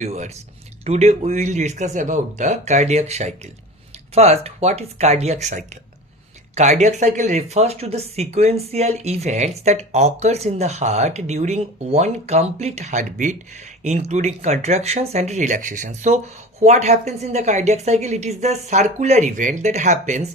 Viewers, today we will discuss about the cardiac cycle. First, what is cardiac cycle? Cardiac cycle refers to the sequential events that occurs in the heart during one complete heartbeat, including contractions and relaxation. So, what happens in the cardiac cycle? It is the circular event that happens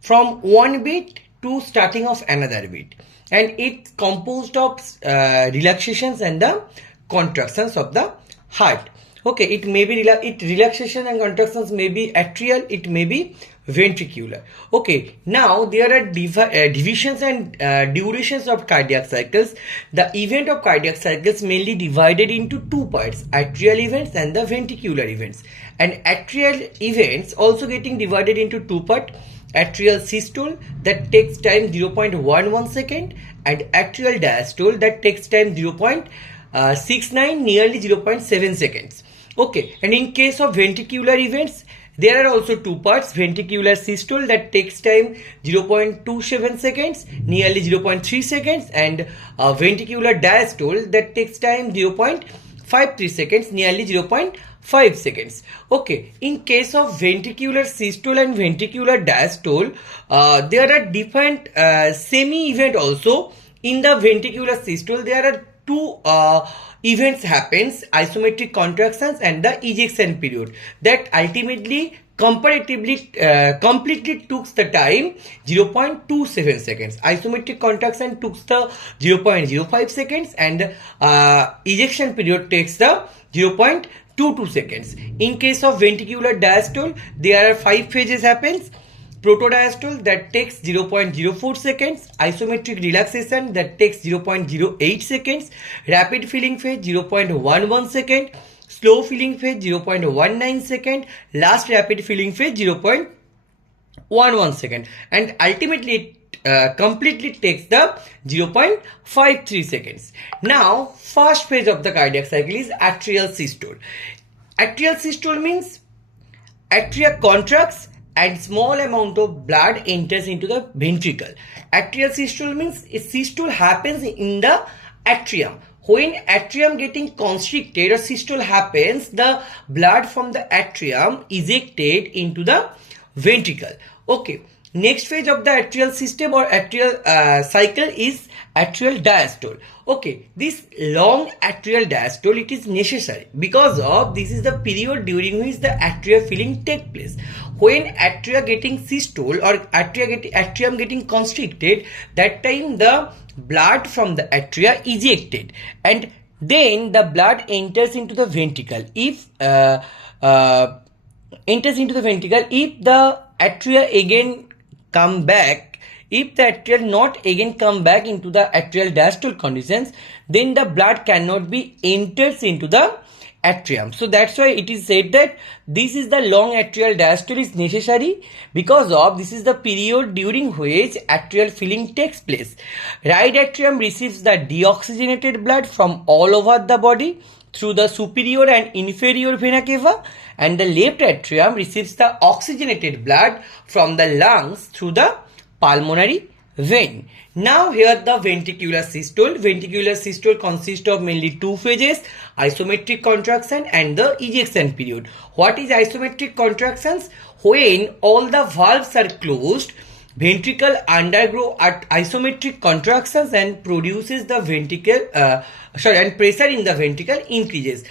from one beat to starting of another beat, and it's composed of relaxations and the contractions of the heart. Okay, it may be relaxation and contractions may be atrial, it may be ventricular. Okay, now there are divisions and durations of cardiac cycles. The event of cardiac cycles mainly divided into two parts: atrial events and the ventricular events. And atrial events also getting divided into two parts: atrial systole that takes time 0.11 second and atrial diastole that takes time 0.69, nearly 0.7 seconds. Okay, and in case of ventricular events, there are also two parts: ventricular systole that takes time 0.27 seconds, nearly 0.3 seconds, and ventricular diastole that takes time 0.53 seconds, nearly 0.5 seconds. Okay, in case of ventricular systole and ventricular diastole, there are different semi-event also. In the ventricular systole, there are two events happens: isometric contractions and the ejection period, that ultimately completely took the time 0.27 seconds. Isometric contraction took the 0.05 seconds and ejection period takes the 0.22 seconds. In case of ventricular diastole, there are 5 phases happens: protodiastole that takes 0.04 seconds, isometric relaxation that takes 0.08 seconds, rapid filling phase 0.11 second, slow filling phase 0.19 second, last rapid filling phase 0.11 second, and ultimately it completely takes the 0.53 seconds. Now, first phase of the cardiac cycle is atrial systole. Atrial systole means atria contracts and small amount of blood enters into the ventricle. Atrial systole means a systole happens in the atrium. When atrium getting constricted or systole happens, the blood from the atrium ejected into the ventricle. Okay, next phase of the atrial system or atrial cycle is atrial diastole. Okay, this long atrial diastole, it is necessary because of this is the period during which the atrial filling take place. When atria getting systole or atrium getting constricted, that time the blood from the atria ejected and then the blood enters into the ventricle. If enters into the ventricle, if the atria again come back, if the atrial not again come back into the atrial diastole conditions, then the blood cannot be enters into the atrium. So that's why it is said that this is the long atrial diastole is necessary, because of this is the period during which atrial filling takes place. Right atrium receives the deoxygenated blood from all over the body through the superior and inferior vena cava, and the left atrium receives the oxygenated blood from the lungs through the pulmonary vein. Now here the ventricular systole. Ventricular systole consists of mainly two phases: isometric contraction and the ejection period. What is isometric contractions? When all the valves are closed, ventricle undergo at isometric contractions and produces the ventricle and pressure in the ventricle increases.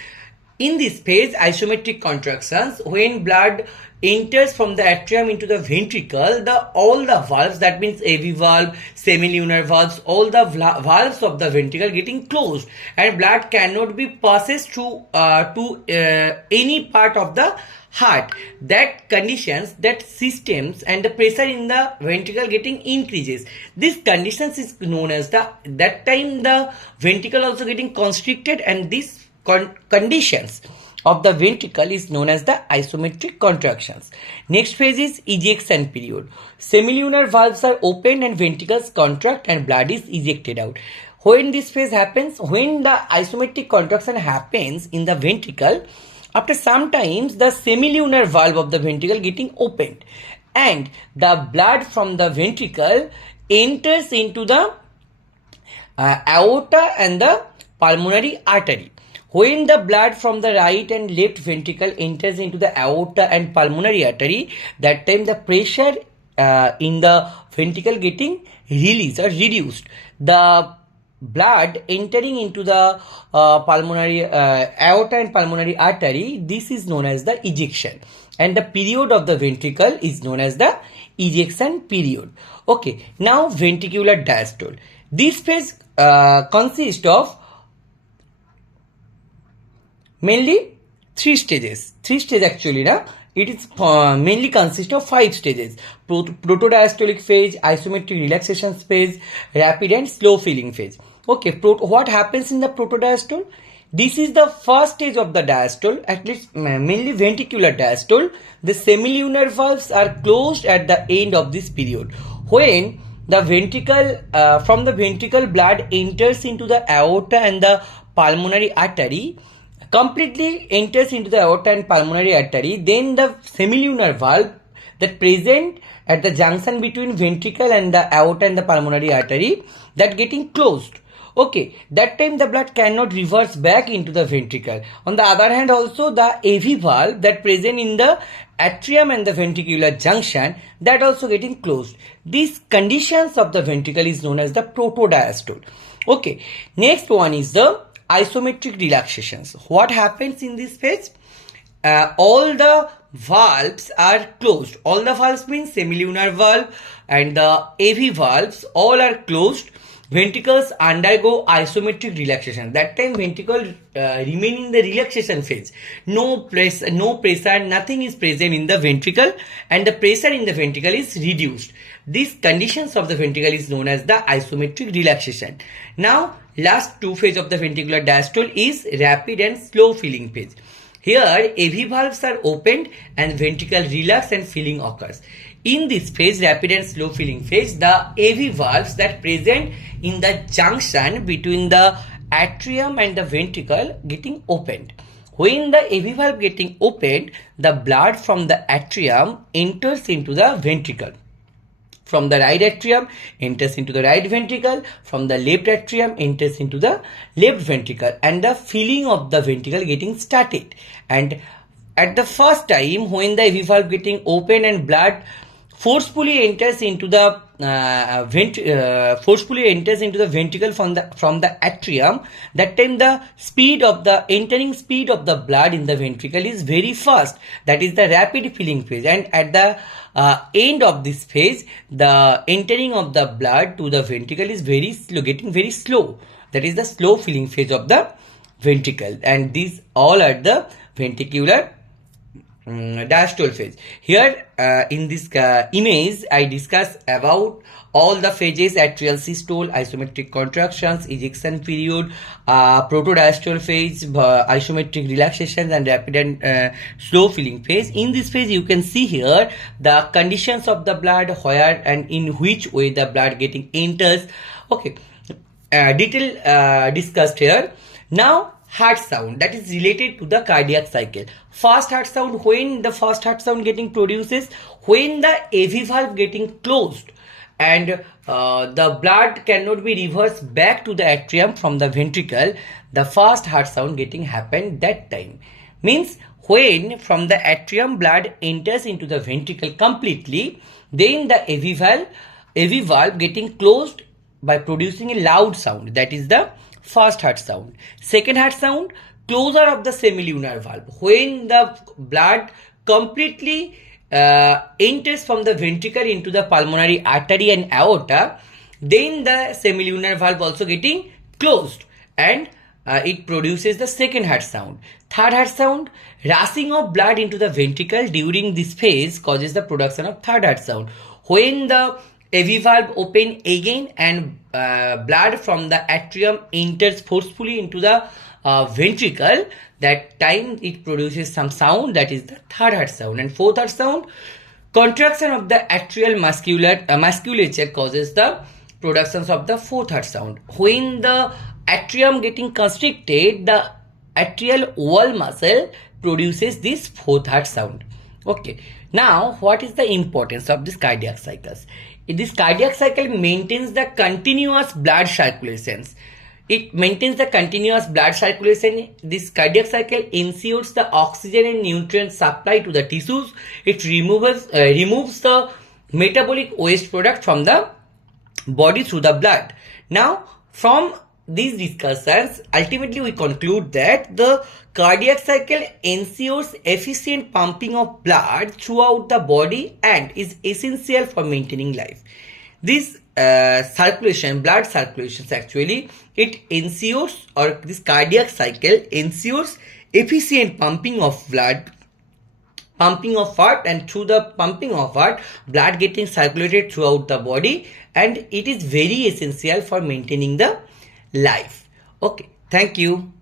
In this phase, isometric contractions, when blood enters from the atrium into the ventricle, all the valves, that means AV valve, semilunar valves, all the valves of the ventricle getting closed, and blood cannot be passes through to any part of the heart. That conditions, that systems and the pressure in the ventricle getting increases. This conditions is known as that time the ventricle also getting constricted, and this conditions of the ventricle is known as the isometric contractions. Next phase is ejection period. Semilunar valves are opened and ventricles contract and blood is ejected out. When this phase happens, when the isometric contraction happens in the ventricle, after some times the semilunar valve of the ventricle getting opened and the blood from the ventricle enters into the aorta and the pulmonary artery. When the blood from the right and left ventricle enters into the aorta and pulmonary artery, that time the pressure in the ventricle getting released or reduced. The blood entering into the pulmonary aorta and pulmonary artery, this is known as the ejection, and the period of the ventricle is known as the ejection period. Okay, now ventricular diastole. This phase consists of mainly three stages actually. It is mainly consists of 5 stages: protodiastolic phase, isometric relaxation phase, rapid and slow filling phase. Okay, what happens in the protodiastole? This is the first stage of the diastole, at least mainly ventricular diastole. The semilunar valves are closed at the end of this period. When the ventricle, from the ventricle, blood enters into the aorta and the pulmonary artery, completely enters into the aorta and pulmonary artery, then the semilunar valve that present at the junction between ventricle and the aorta and the pulmonary artery, that getting closed. Okay, that time the blood cannot reverse back into the ventricle. On the other hand, also the AV valve that present in the atrium and the ventricular junction, that also getting closed. These conditions of the ventricle is known as the protodiastole. Okay, next one is the isometric relaxations. What happens in this phase? All the valves are closed. All the valves means semilunar valve and the AV valves, all are closed. Ventricles undergo isometric relaxation. That time ventricle remain in the relaxation phase. No pressure, nothing is present in the ventricle, and the pressure in the ventricle is reduced. These conditions of the ventricle is known as the isometric relaxation. Now, last 2 phase of the ventricular diastole is rapid and slow filling phase. Here, AV valves are opened and ventricle relax and filling occurs. In this phase, rapid and slow filling phase, the AV valves that present in the junction between the atrium and the ventricle getting opened. When the AV valve getting opened, the blood from the atrium enters into the ventricle. From the right atrium enters into the right ventricle, from the left atrium enters into the left ventricle, and the filling of the ventricle getting started. And at the first time, when the AV valve getting open and blood forcefully enters into the ventricle from the atrium, that time the entering speed of the blood in the ventricle is very fast. That is the rapid filling phase. And at the end of this phase, the entering of the blood to the ventricle is very slow, getting very slow. That is the slow filling phase of the ventricle. And these all are the ventricular diastole phase. Here in this image, I discuss about all the phases: atrial systole, isometric contractions, ejection period, protodiastole phase, isometric relaxations, and rapid and slow filling phase. In this phase, you can see here the conditions of the blood, where and in which way the blood getting enters. Okay, detail discussed here. Now, heart sound, that is related to the cardiac cycle. Fast heart sound, when the fast heart sound getting produces, when the AV valve getting closed and the blood cannot be reversed back to the atrium from the ventricle, the fast heart sound getting happen that time. Means when from the atrium blood enters into the ventricle completely, then the AV valve getting closed by producing a loud sound. That is the first heart sound. Second heart sound, closure of the semilunar valve. When the blood completely enters from the ventricle into the pulmonary artery and aorta, then the semilunar valve also getting closed, and it produces the second heart sound. Third heart sound, rushing of blood into the ventricle during this phase causes the production of third heart sound. When the AV valve open again and blood from the atrium enters forcefully into the ventricle, that time it produces some sound, that is the third heart sound. And fourth heart sound, contraction of the atrial musculature causes the productions of the fourth heart sound. When the atrium getting constricted, the atrial wall muscle produces this fourth heart sound. Okay, now what is the importance of this cardiac cycles? This cardiac cycle maintains the continuous blood circulations. It maintains the continuous blood circulation. This cardiac cycle ensures the oxygen and nutrient supply to the tissues. It removes the metabolic waste product from the body through the blood. Now, from these discussions, ultimately we conclude that the cardiac cycle ensures efficient pumping of blood throughout the body and is essential for maintaining life. This blood circulations actually, it ensures, or this cardiac cycle ensures efficient pumping of blood, pumping of heart, and through the pumping of heart, blood getting circulated throughout the body, and it is very essential for maintaining the life. Okay, thank you.